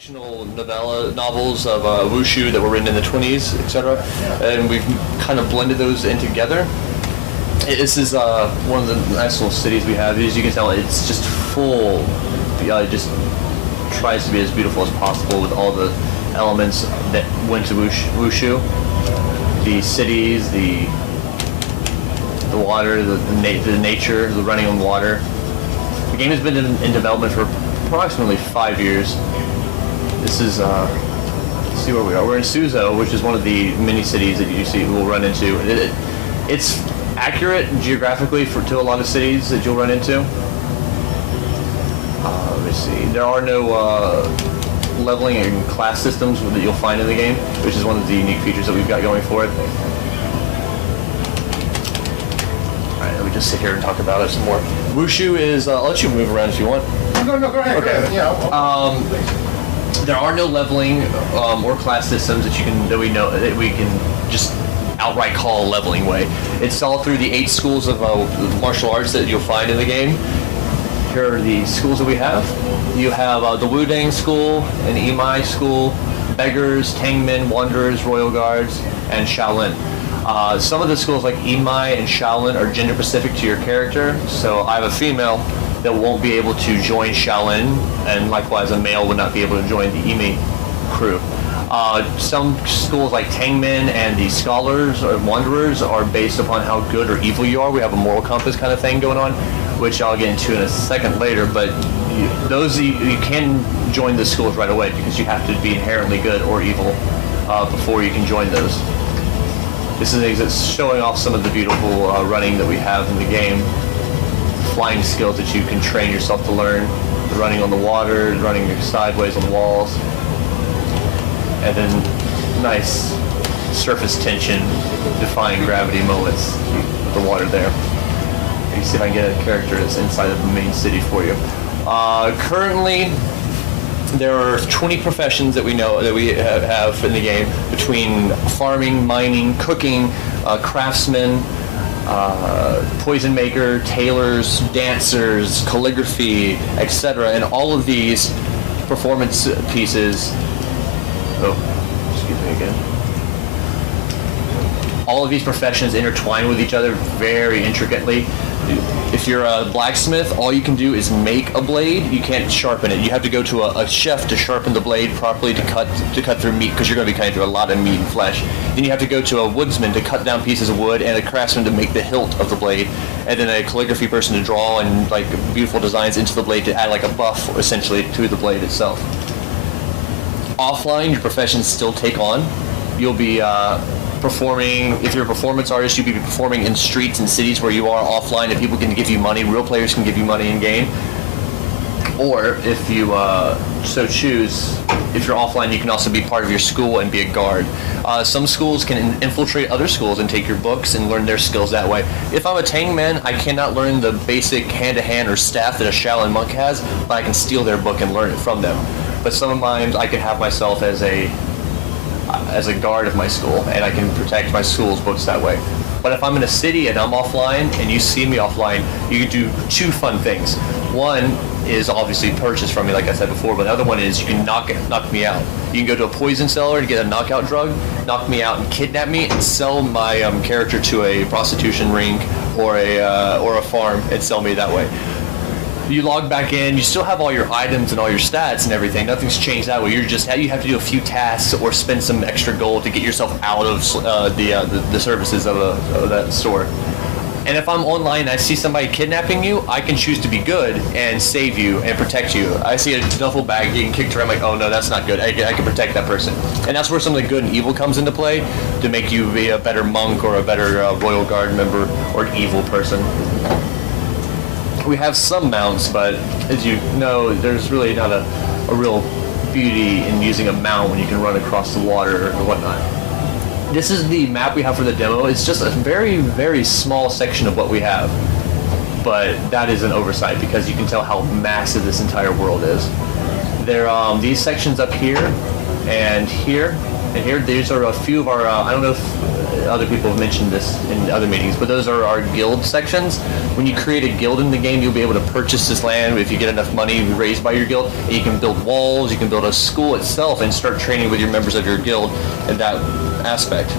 fictional novels of Wushu that were written in the 20s, etc. And we've kind of blended those in together. This is one of the nice little cities we have. As you can tell, it's just full. It just tries to be as beautiful as possible with all the elements that went to Wushu. The cities, the water, the nature, the running on water. The game has been in development for approximately 5 years. This is, let's see where we are. We're in Suzhou, which is one of the mini cities that you see we'll run into. It's accurate geographically to a lot of cities that you'll run into. Let me see. There are no leveling and class systems that you'll find in the game, which is one of the unique features that we've got going for it. Alright, let me just sit here and talk about it some more. Wushu is, I'll let you move around if you want. No, go ahead. Okay. Yeah. There are no leveling or class systems that we can just outright call a leveling way. It's all through the 8 schools of martial arts that you'll find in the game. Here are the schools that we have. You have the Wudang School, an Imai School, Beggars, Tangmen, Wanderers, Royal Guards, and Shaolin. Some of the schools like Imai and Shaolin are gender specific to your character, so I have a female that won't be able to join Shaolin, and likewise a male would not be able to join the Imai crew. Some schools like Tangmen and the Scholars or Wanderers are based upon how good or evil you are. We have a moral compass kind of thing going on, which I'll get into in a second later, but you can join the schools right away because you have to be inherently good or evil before you can join those. This is showing off some of the beautiful running that we have in the game. Flying skills that you can train yourself to learn. Running on the water, running sideways on walls. And then nice surface tension, defying gravity moments with the water there. Let me see if I can get a character that's inside of the main city for you. Currently, there are 20 professions that we know that we have in the game, between farming, mining, cooking, craftsmen, poison maker, tailors, dancers, calligraphy, etc. And all of these performance pieces, excuse me again. All of these professions intertwine with each other very intricately. If you're a blacksmith, all you can do is make a blade. You can't sharpen it. You have to go to a chef to sharpen the blade properly to cut through meat, because you're going to be cutting through a lot of meat and flesh. Then you have to go to a woodsman to cut down pieces of wood, and a craftsman to make the hilt of the blade, and then a calligraphy person to draw and like beautiful designs into the blade to add like a buff essentially to the blade itself. Offline, your professions still take on. You'll be performing, if you're a performance artist, you'll be performing in streets and cities where you are offline, and people can give you money. Real players can give you money in game. Or if you so choose, if you're offline, you can also be part of your school and be a guard. Some schools can infiltrate other schools and take your books and learn their skills that way. If I'm a Tangman, I cannot learn the basic hand-to-hand or staff that a Shaolin monk has, but I can steal their book and learn it from them. But sometimes I can have myself as a guard of my school, and I can protect my school's books that way. But if I'm in a city and I'm offline, and you see me offline, you can do 2 fun things. One is obviously purchase from me, like I said before, but the other one is you can knock me out. You can go to a poison cellar to get a knockout drug, knock me out and kidnap me, and sell my character to a prostitution ring or a farm and sell me that way. You log back in, you still have all your items and all your stats and everything. Nothing's changed that way. You have to do a few tasks or spend some extra gold to get yourself out of the services of that store. And if I'm online and I see somebody kidnapping you, I can choose to be good and save you and protect you. I see a duffel bag getting kicked around, like, oh no, that's not good. I can protect that person. And that's where some of the good and evil comes into play, to make you be a better monk or a better Royal Guard member or an evil person. We have some mounts, but as you know, there's really not a real beauty in using a mount when you can run across the water or whatnot. This is the map we have for the demo. It's just a very, very small section of what we have, but that is an oversight because you can tell how massive this entire world is. There, these sections up here and here And here, these are a few of our, I don't know if other people have mentioned this in other meetings, but those are our guild sections. When you create a guild in the game, you'll be able to purchase this land if you get enough money raised by your guild. And you can build walls, you can build a school itself, and start training with your members of your guild in that aspect.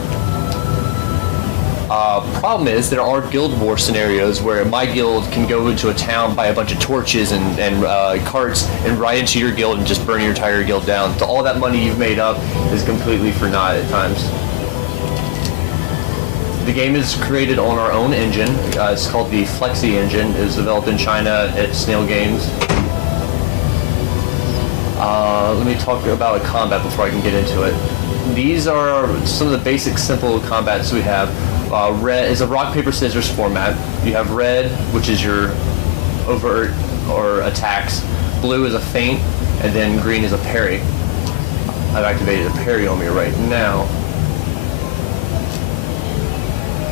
Problem is, there are guild war scenarios where my guild can go into a town, buy a bunch of torches and carts, and ride into your guild and just burn your entire guild down. So all that money you've made up is completely for naught at times. The game is created on our own engine. It's called the Flexi engine. It was developed in China at Snail Games. Let me talk about combat before I can get into it. These are some of the basic simple combats we have. Red is a rock, paper, scissors format. You have red, which is your overt or attacks. Blue is a feint, and then green is a parry. I've activated a parry on me right now.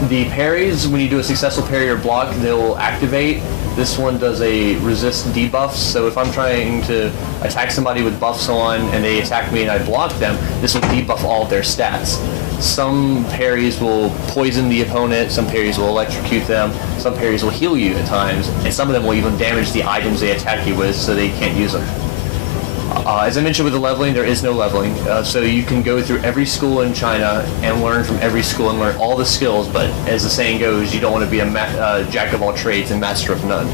The parries, when you do a successful parry or block, they'll activate. This one does a resist debuff, so if I'm trying to attack somebody with buffs on and they attack me and I block them, this will debuff all of their stats. Some parries will poison the opponent, some parries will electrocute them, some parries will heal you at times, and some of them will even damage the items they attack you with so they can't use them. As I mentioned with the leveling, there is no leveling, so you can go through every school in China and learn from every school and learn all the skills, but as the saying goes, you don't want to be a jack of all trades and master of none.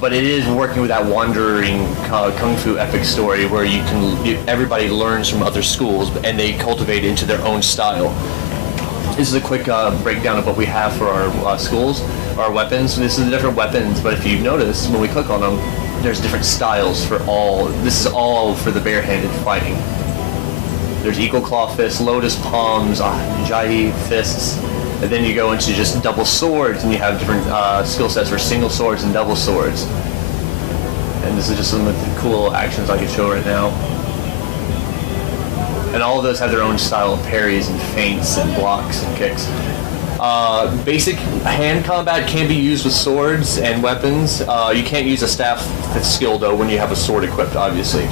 But it is working with that wandering kung fu epic story where everybody learns from other schools and they cultivate it into their own style. This is a quick breakdown of what we have for our schools, our weapons. This is the different weapons, but if you notice, when we click on them, there's different styles for all. This is all for the barehanded fighting. There's eagle claw fists, lotus palms, jai fists, and then you go into just double swords, and you have different skill sets for single swords and double swords. And this is just some of the cool actions I can show right now. And all of those have their own style of parries and feints and blocks and kicks. Basic hand combat can be used with swords and weapons. You can't use a staff skill though when you have a sword equipped, obviously.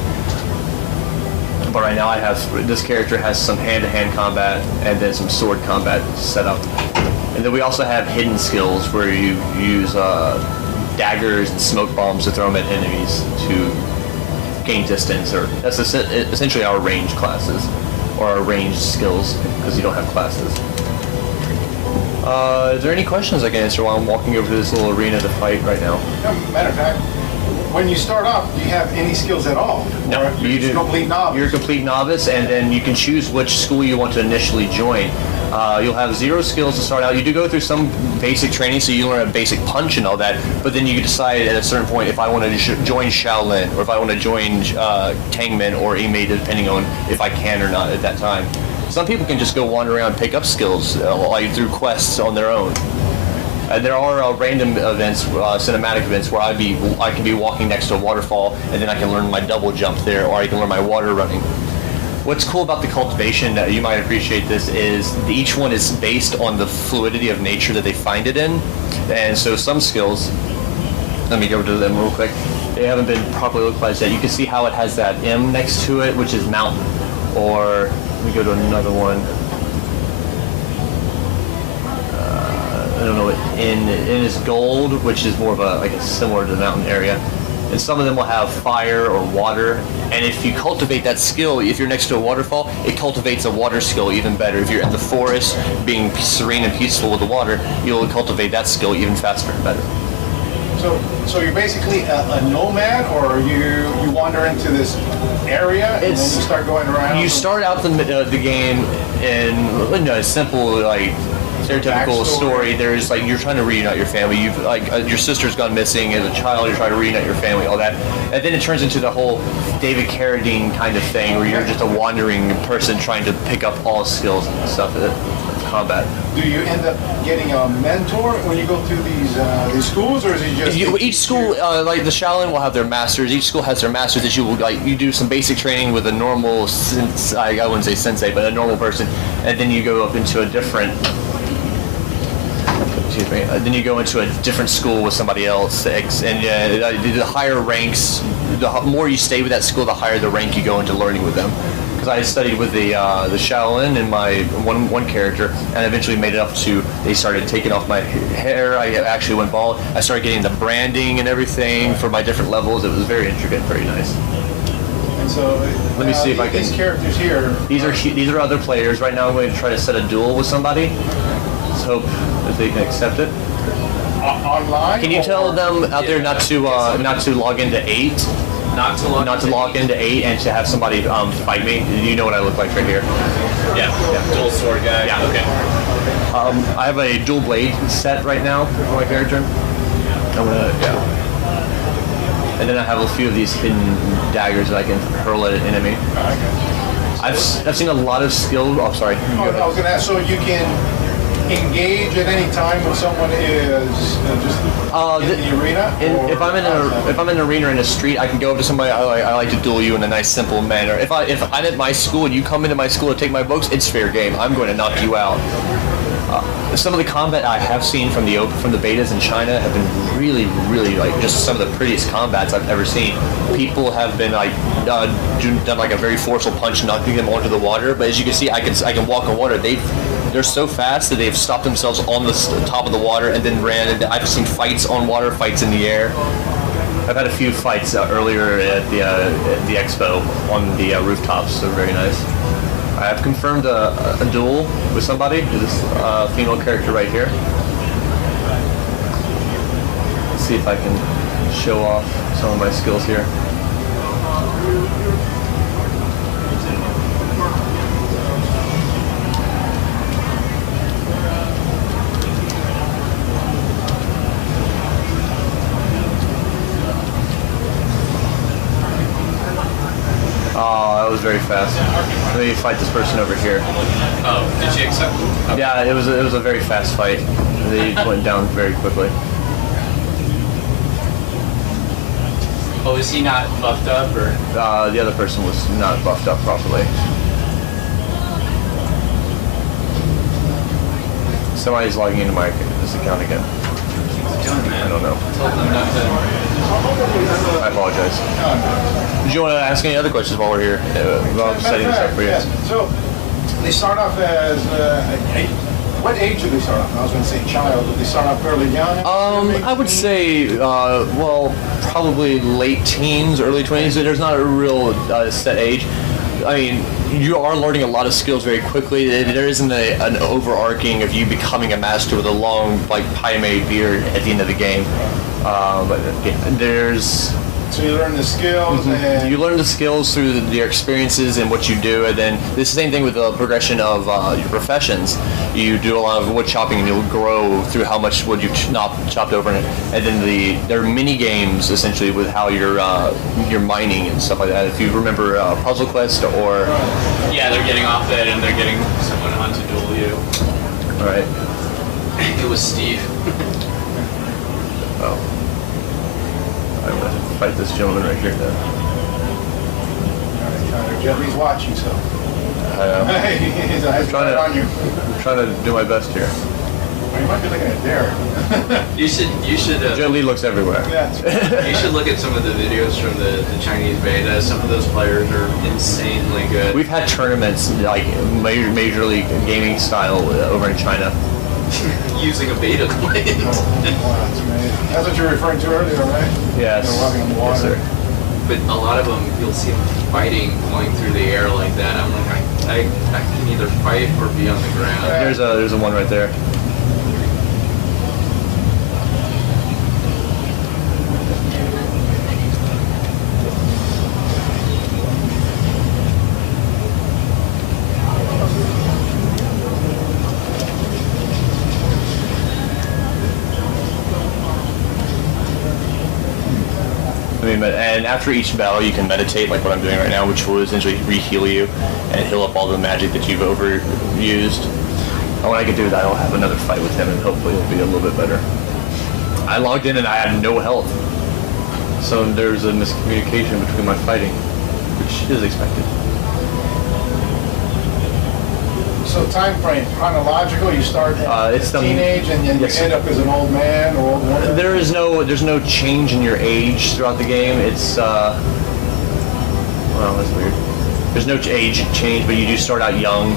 But right now this character has some hand-to-hand combat and then some sword combat set up. And then we also have hidden skills where you use daggers and smoke bombs to throw them at enemies to gain distance. Or that's essentially our range classes or our ranged skills because you don't have classes. Is there any questions I can answer while I'm walking over to this little arena to fight right now? Matter of fact, when you start off, do you have any skills at all? No, or you're just a complete novice? You're a complete novice, and then you can choose which school you want to initially join. You'll have 0 skills to start out. You do go through some basic training, so you learn a basic punch and all that, but then you decide at a certain point if I want to join Shaolin, or if I want to join Tangmen or Ime, depending on if I can or not at that time. Some people can just go wander around and pick up skills like through quests on their own. There are random events, cinematic events, where I can be walking next to a waterfall, and then I can learn my double jump there, or I can learn my water running. What's cool about the cultivation, you might appreciate this, is each one is based on the fluidity of nature that they find it in. And so some skills, let me go to them real quick, they haven't been properly localized yet. You can see how it has that M next to it, which is mountain. Or, let me go to another one. I don't know, N is gold, which is more of a similar to the mountain area. And some of them will have fire or water. And if you cultivate that skill, if you're next to a waterfall, it cultivates a water skill even better. If you're in the forest, being serene and peaceful with the water, you'll cultivate that skill even faster and better. So you're basically a nomad, or you wander into this area and then you start going around? You start out the game in a simple, stereotypical story. There's you're trying to reunite your family. You've your sister's gone missing as a child. You're trying to reunite your family, all that, and then it turns into the whole David Carradine kind of thing, where you're just a wandering person trying to pick up all skills and stuff of combat. Do you end up getting a mentor when you go through these schools, or is it just each school? Like the Shaolin will have their masters. Each school has their masters that you do some basic training with a normal I wouldn't say sensei, but a normal person, and then you go up into a different. Then you go into a different school with somebody else, and the higher ranks, the more you stay with that school, the higher the rank you go into learning with them. Because because I studied with the Shaolin and my one character, and eventually made it up to. They started taking off my hair. I actually went bald. I started getting the branding and everything for my different levels. It was very intricate, very nice. And so let me see if I can. These characters here. These are other players. Right now, I'm going to try to set a duel with somebody. Let's hope that they can accept it. Online? Can you tell them out there not to log into 8? Not to log into 8 and to have somebody fight me. You know what I look like right here. Yeah. Dual sword guy. Yeah. Okay. I have a dual blade set right now for my character. And then I have a few of these hidden daggers that I can hurl at an enemy. I've seen a lot of skill. Oh, sorry. I was going to ask. So you can engage at any time when someone is just in the arena? If I'm in an arena or in a street, I can go up to somebody. I like to duel you in a nice, simple manner. If I'm at my school and you come into my school to take my books, it's fair game. I'm going to knock you out. Some of the combat I have seen from the betas in China have been really, really like just some of the prettiest combats I've ever seen. People have been like done like a very forceful punch, knocking them onto the water. But as you can see, I can walk on water. They're so fast that they've stopped themselves on the top of the water and then ran. And I've seen fights on water, fights in the air. I've had a few fights earlier at the expo on the rooftops. So very nice. I have confirmed a duel with somebody. This female character right here. Let's see if I can show off some of my skills here. Oh, that was very fast. Let me fight this person over here. Oh, did she accept? Okay. Yeah, it was a very fast fight. They went down very quickly. Oh, is he not buffed up, or? The other person was not buffed up properly. Somebody's logging into this account again. What's he doing, man? I don't know. Told them not to. I apologize. Did you want to ask any other questions while we're here? While setting this up for you? Yes. So they start off as what age do they start off? I was going to say child. Do they start off fairly young? I would say, well, probably late teens, early 20s. There's not a real set age. I mean, you are learning a lot of skills very quickly. There isn't an overarching of you becoming a master with a long, like, Paime beard at the end of the game. But there's... So you learn the skills and... You learn the skills through your experiences and what you do, and then it's the same thing with the progression of your professions. You do a lot of wood chopping and you'll grow through how much wood you've chopped over it. And then there are mini games essentially with how you're mining and stuff like that. If you remember Puzzle Quest or... Yeah, they're getting off it and they're getting someone on to duel you. Alright. It was Steve. Oh. I'm going to fight this gentleman right here then. Alright, Jetly's watching, so... He's trying to do my best here. Well, you might be looking at there. You should. Jet Li looks everywhere. Yeah. You should look at some of the videos from the Chinese beta. Some of those players are insanely good. We've had tournaments like major league gaming style over in China. Using a beta to play it. Wow, that's amazing. That's what you were referring to earlier, right? Yes. They're walking on the Yes, water. sir. But a lot of them, you'll see them fighting, going through the air like that. I'm like, I can either fight or be on the ground. There's a one right there. And after each battle, you can meditate, like what I'm doing right now, which will essentially re-heal you and heal up all the magic that you've overused. And when I get through that, I'll have another fight with him, and hopefully it'll be a little bit better. I logged in and I had no health, so there's a miscommunication between my fighting, which is expected. So time frame, chronological, you start It's at teenage and then you end up as an old man or old woman? There's no change in your age throughout the game. It's, well, that's weird. There's no age change, but you do start out young.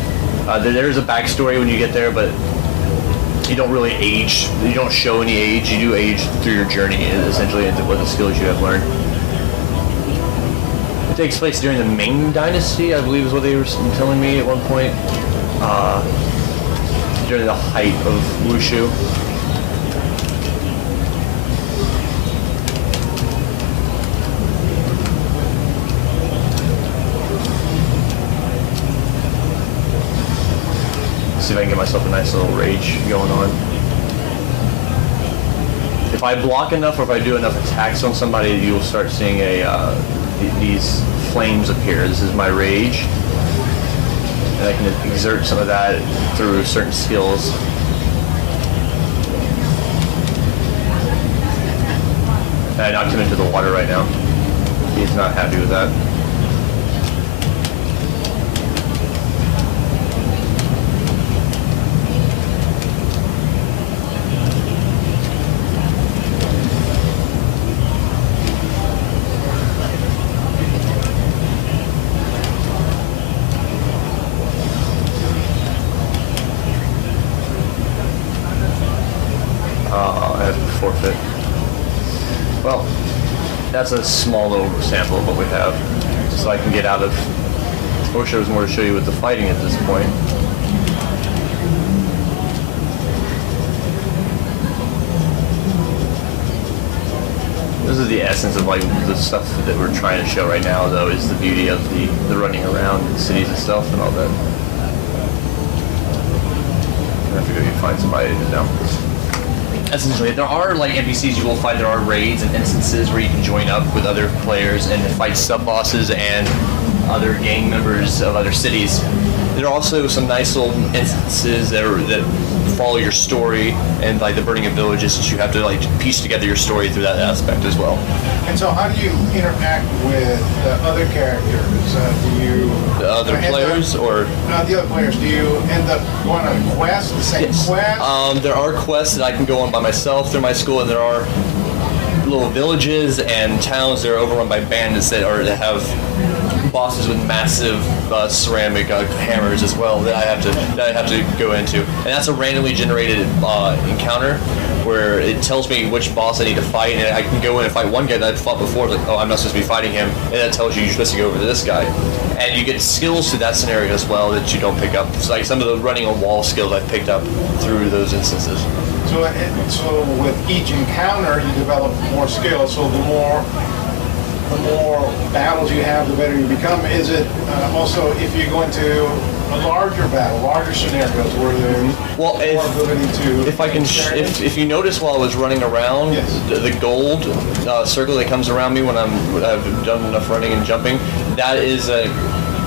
There's a backstory when you get there, but you don't really age. You don't show any age. You do age through your journey, essentially, into what the skills you have learned. It takes place during the Ming Dynasty, I believe is what they were telling me at one point. During the height of Wushu. See if I can get myself a nice little rage going on. If I block enough or if I do enough attacks on somebody, you'll start seeing these flames appear. This is my rage. And I can exert some of that through certain skills. And I knocked him into the water right now. He's not happy with that. I have to forfeit. Well, that's a small little sample of what we have, so I can get out of. I wish there was more to show you with the fighting at this point. This is the essence of like the stuff that we're trying to show right now, though, is the beauty of the running around the cities and stuff and all that. I have to go find somebody to do now. Essentially, there are like NPCs you will find. There are raids and instances where you can join up with other players and fight sub-bosses and other gang members of other cities. There are also some nice little instances that follow your story, and like the burning of villages, that you have to like piece together your story through that aspect as well. And so how do you interact with other characters? Do you... The other players, or? No, the other players. Do you end up going on a quest, the same quest? There are quests that I can go on by myself through my school, and there are little villages and towns that are overrun by bandits that have bosses with massive ceramic hammers as well that I have to go into, and that's a randomly generated encounter where it tells me which boss I need to fight, and I can go in and fight one guy that I've fought before, like, oh, I'm not supposed to be fighting him, and that tells you you're supposed to go over to this guy. And you get skills to that scenario as well that you don't pick up. It's like some of the running on wall skills I've picked up through those instances. So with each encounter, you develop more skills, so the more battles you have, the better you become. Is it also if you go into a larger battle, larger scenarios where there's more ability to... If you notice while I was running around, yes, the gold circle that comes around me when I've done enough running and jumping, that is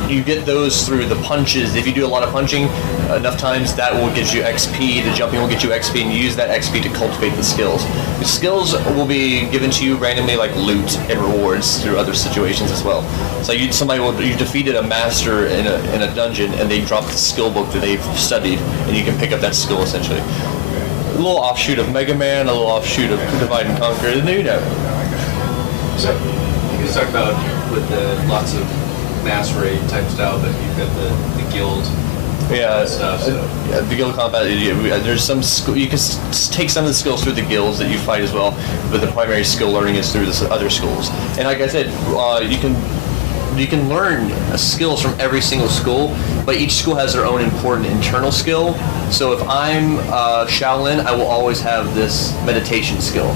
you get those through the punches. If you do a lot of punching enough times, that will get you XP. The jumping will get you XP, and you use that XP to cultivate the skills. The skills will be given to you randomly, like loot and rewards through other situations as well. So you defeated a master in a dungeon, and they dropped the skill book that they've studied, and you can pick up that skill essentially. A little offshoot of Mega Man, a little offshoot of Divide and Conquer. You know. So you guys talk about with the lots of mass raid type style, but you've got the guild. Yeah, stuff. So. Yeah, the guild combat. There's some you can take some of the skills through the guilds that you fight as well, but the primary skill learning is through the other schools. And like I said, you can learn skills from every single school, but each school has their own important internal skill. So if I'm Shaolin, I will always have this meditation skill.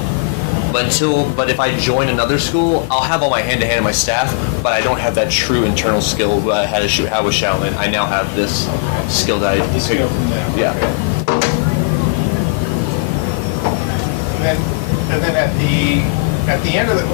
But if I join another school, I'll have all my hand-to-hand and my staff, but I don't have that true internal skill that I had with Shaolin. I now have this skill that I picked up from there. Yeah. Okay. And then at the end of the,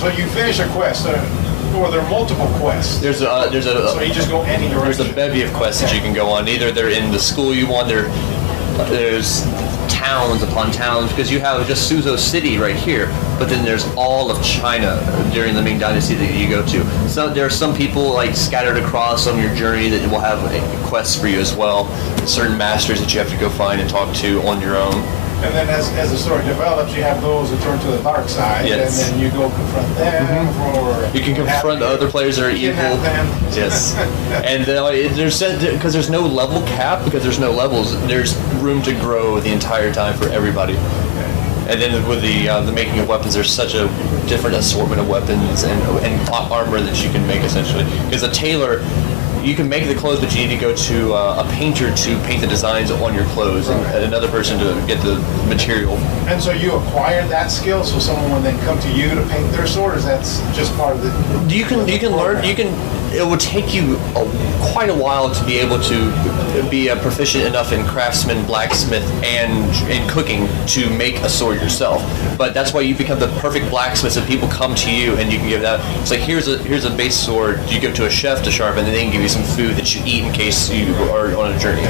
so you finish a quest, or there are multiple quests. So you just go any direction. There's a bevy of quests that you can go on. Either they're in the school you want, there's towns upon towns, because you have just Suzhou City right here, but then there's all of China during the Ming Dynasty that you go to. So there are some people like scattered across on your journey that will have quests for you as well. Certain masters that you have to go find and talk to on your own. And then as the story develops, you have those that turn to the dark side, Yes. and then you go confront them, or You can confront the other players that are evil. them. Yes. And because there's no level cap, because there's no levels, there's room to grow the entire time for everybody. And then with the making of weapons, there's such a different assortment of weapons and armor that you can make, essentially. Because a tailor, you can make the clothes, but you need to go to a painter to paint the designs on your clothes, and another person to get the material. And so you acquired that skill, so someone would then come to you to paint their sword, or is that just part of the... You can learn. It would take you quite a while to be able to be proficient enough in craftsman, blacksmith, and in cooking to make a sword yourself. But that's why you become the perfect blacksmith. So people come to you, and you can give that. It's like here's a base sword. You give it to a chef to sharpen, and they can give you some food that you eat in case you are on a journey.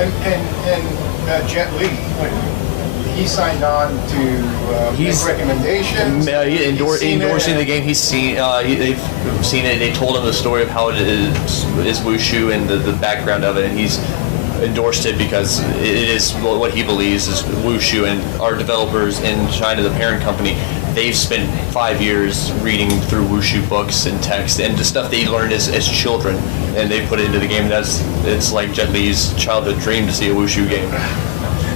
And Jet Li, he signed on to make recommendations. Endorsing the game. He's seen. They've seen it. They told him the story of how it is Wushu and the background of it, and he's endorsed it because it is what he believes is Wushu. And our developers in China, the parent company, they've spent 5 years reading through Wushu books and text and the stuff they learned as children, and they put it into the game. It's like Jet Li's childhood dream to see a Wushu game.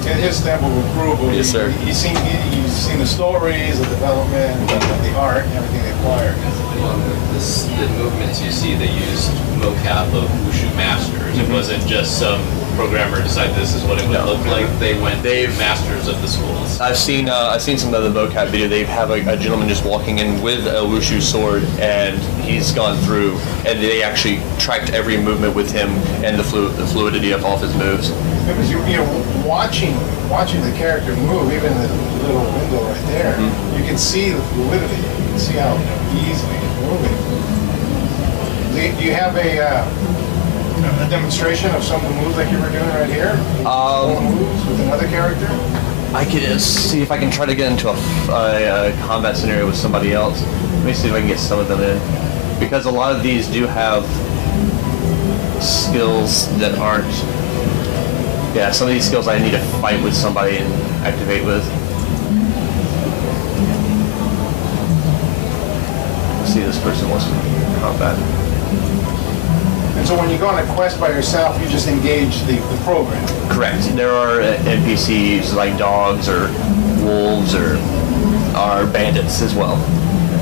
And his stamp of approval. Yes, sir. You've seen the stories, the development, the art, and everything they acquired. Well, the movements you see, they used mocap of Wushu masters. It wasn't just some programmer decided this is what it would look like. They've masters of the schools. I've seen some of the mocap video. They have a gentleman just walking in with a Wushu sword, and he's gone through, and they actually tracked every movement with him and the fluidity of all of his moves. Because you're watching the character move, even the little window right there, you can see the fluidity. You can see how easily it's moving. Do you have a demonstration of some of the moves like you were doing right here? Moves with another character? I can see if I can try to get into a combat scenario with somebody else. Let me see if I can get some of them in. Because a lot of these do have skills that aren't... Yeah, some of these skills I need to fight with somebody and activate with. Let's see, this person wants to combat. And so when you go on a quest by yourself, you just engage the program. Correct. There are NPCs like dogs or wolves or bandits as well.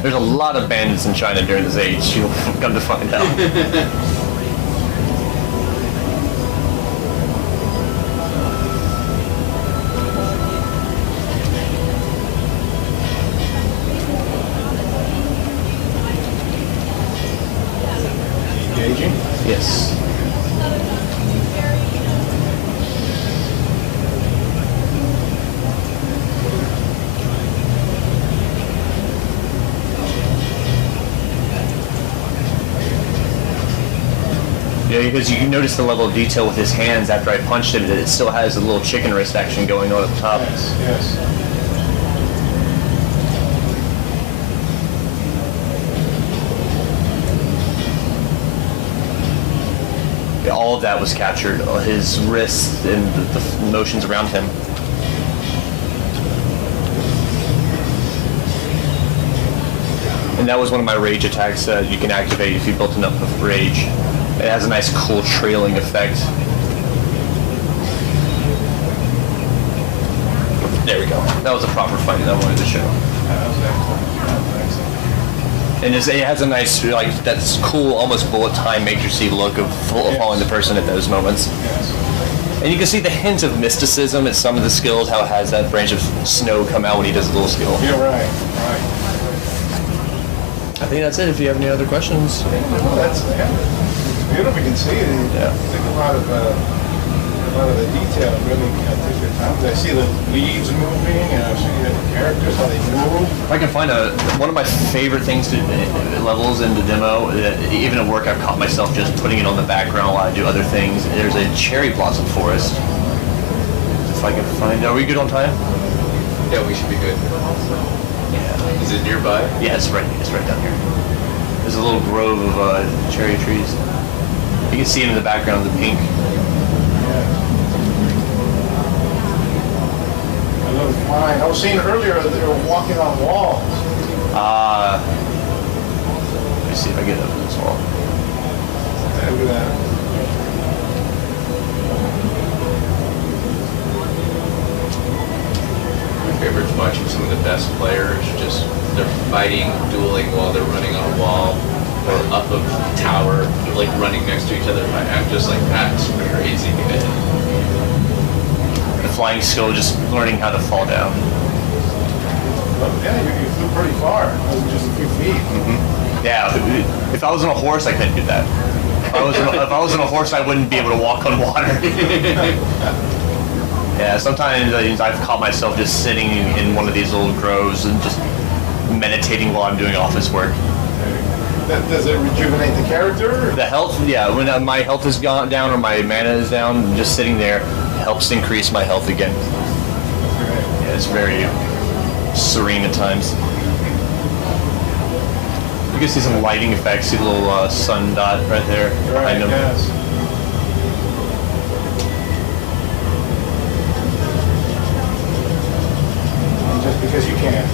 There's a lot of bandits in China during this age, you'll come to find out. Yes. Yeah, because you can notice the level of detail with his hands after I punched him that it still has a little chicken wrist action going on at the top. Yes, yes. All of that was captured, his wrists and the motions around him. And that was one of my rage attacks that you can activate if you built enough of rage. It has a nice cool trailing effect. There we go. That was a proper fight that I wanted to show. And it has a nice, that's cool, almost bullet time matrixy look of following the person at those moments. Yes. And you can see the hint of mysticism in some of the skills, how it has that branch of snow come out when he does a little skill. You're right. I think that's it. If you have any other questions. Well, it's beautiful. You can see it. Think a lot of the detail. Really take your time. I see the leaves moving, and I see the characters, how they move. If I can find one of my favorite things to levels in the demo, even at work I've caught myself just putting it on the background while I do other things. There's a cherry blossom forest. If I can find, are we good on time? Yeah, we should be good. Yeah. Is it nearby? Yeah, it's right down here. There's a little grove of cherry trees. You can see it in the background, the pink. really flying. I was seeing earlier that they were walking on walls. Let me see if I get it up as well. Yeah, look at that. My favorite's watching some of the best players just they're fighting, dueling while they're running on a wall or up a tower, like running next to each other. I'm just like, that's crazy good. The flying skill, just learning how to fall down. But yeah, you flew pretty far. It wasn't just a few feet. Mm-hmm. Yeah, if I was on a horse, I couldn't do that. If I was on a horse, I wouldn't be able to walk on water. Yeah, sometimes I've caught myself just sitting in one of these little groves and just meditating while I'm doing office work. Does it rejuvenate the character? The health, yeah, when my health is gone down or my mana is down, just sitting there helps increase my health again. Yeah, it's very serene at times. You can see some lighting effects, see the little sun dot right there. Right, behind him. yes. And just because you can.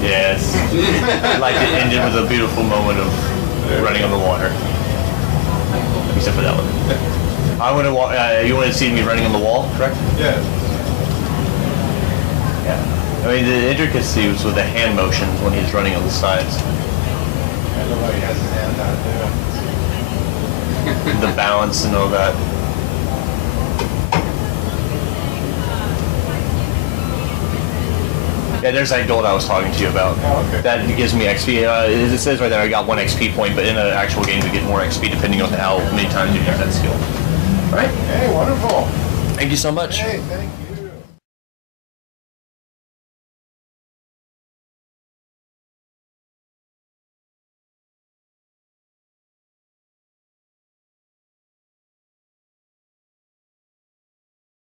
Yes. I'd like to end it with a beautiful moment of running on the water. Except for that one. I want to walk. You want to see me running on the wall, correct? Yeah. Yeah. I mean, the intricacies with the hand motions when he's running on the sides. I don't know, he has his hand out there. The balance and all that. Yeah, there's that gold I was talking to you about. Oh, okay. That gives me XP. It says right there I got 1 XP point, but in an actual game we get more XP depending on how many times you use that skill. All right. Hey, wonderful. Thank you so much. Hey, thank you.